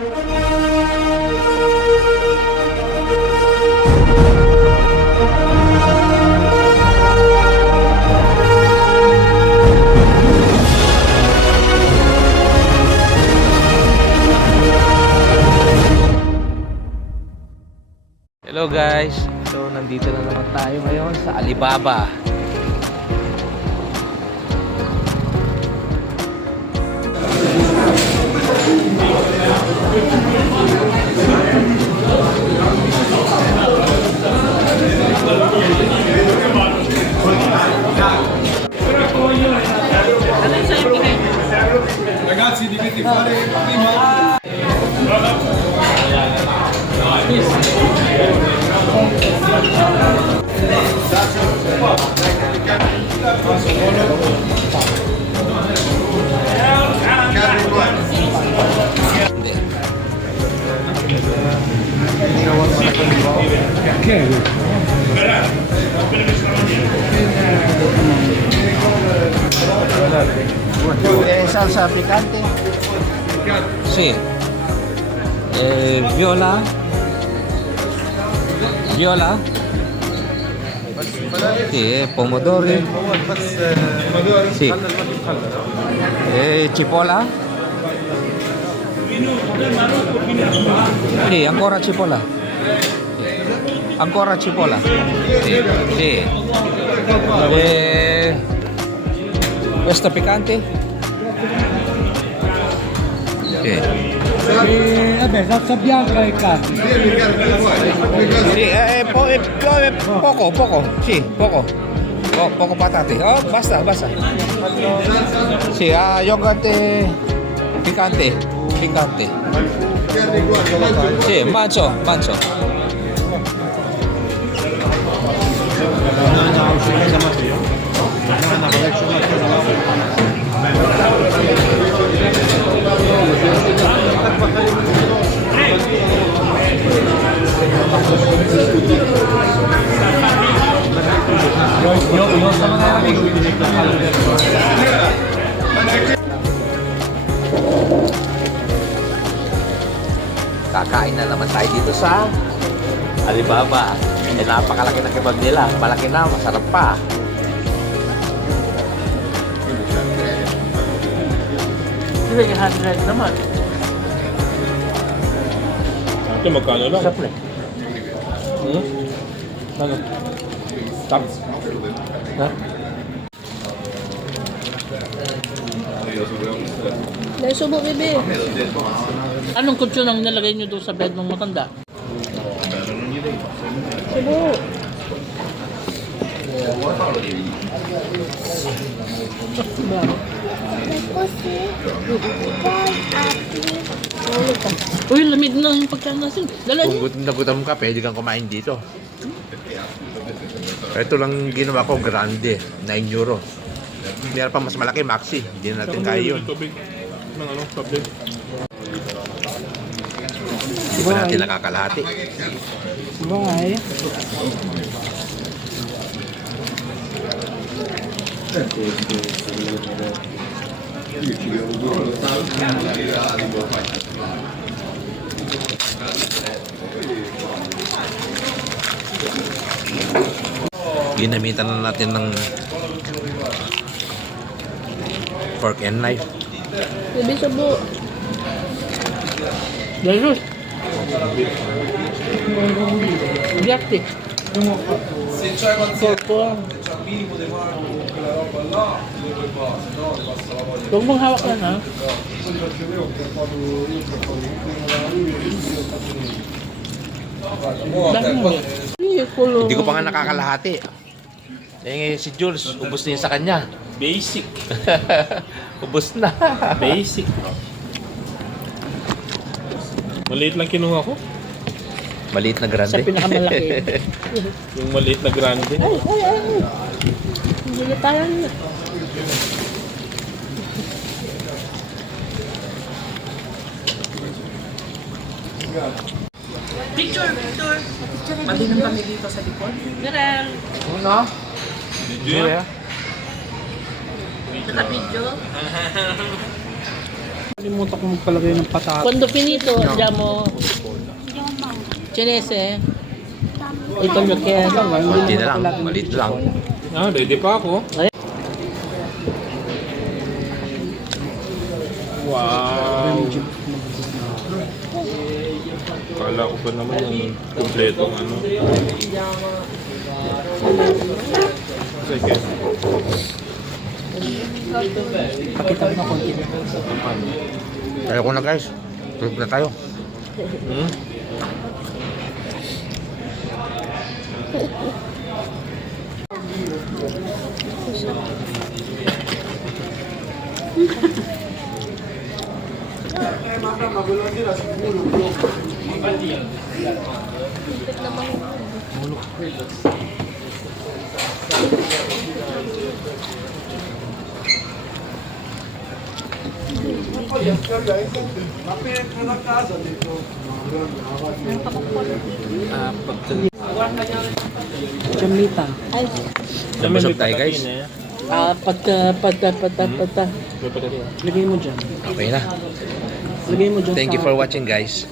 Hello guys, so nandito na naman tayo ngayon sa Alibaba. Ragazzi, dovete fare prima. Salsa picante. Sì. Viola. Viola. Sì, pomodori. Sì. Cipolla. Sì, ancora cipolla. Ancora cipolla. Sì. Sì. Questo piccante? Sì. Vabbè, salsa bianca e carne. Sì, poco, sì, poco. Poco patate. Oh, basta. Sì, yogurt piccante. Sì, mancio. Kakain na naman tayo dito sa Alibaba. Napakalaki ng kebab nila. Malaki na, masarap pa. Hindi, 100 naman. Ito magkano lang? Siyempre. Ano? Stop. Ha? Dahil subo, bebe. Anong kutsyon ang nilagay nyo doon sa bed ng matanda? Subo. Uy, lamig na yung pagkanasin. Dala Kung niyo. gutom na gutom ka, pwede kang kumain dito. Ito lang ginawa ko, grande, 9 euro. Meron pa mas malaki, maxi. Hindi na natin kaya yun. Tubig. Ng ano? Tubig. Hindi pa natin nakakalahati. Bye. Ginamitan na natin ng fork and knife. Bebe, subo. Jesus. Biatti. Se c'hai Corpo. un minimo di marmo quella roba là, lo puoi fare, se no ti passa la voglia. Huwag mong hawak yan, ha? Dahil mo. Hindi ko pa nga nakakalahati. Eh, si Jules, ubos na yun sa kanya. Basic. Ubos na. Basic. Maliit lang kinuha ko. Maliit na grande. Sa pinakamalaki. Yung maliit na grande. Ay. Hindi na tayo. Picture. Madinom kami dito sa likod. Garel. Ano? Video yan? Naka-video. Kalimutan ko magpalagay ng patatas. Quando finito, andiamo... Cinese? Ito yung kaya. Kunti na lang, maliit lang. Ah, ready pa ako. Wow. Kala ko pa naman yung kumpletong ano. Sige. Pakita mo na konti na. Tayo ko na guys. Tulog na tayo. Chamita. Ay, Nabusog tayo guys. pata. Lagay mo dyan. Okay na. Lagay mo dyan Thank you sa- for watching guys.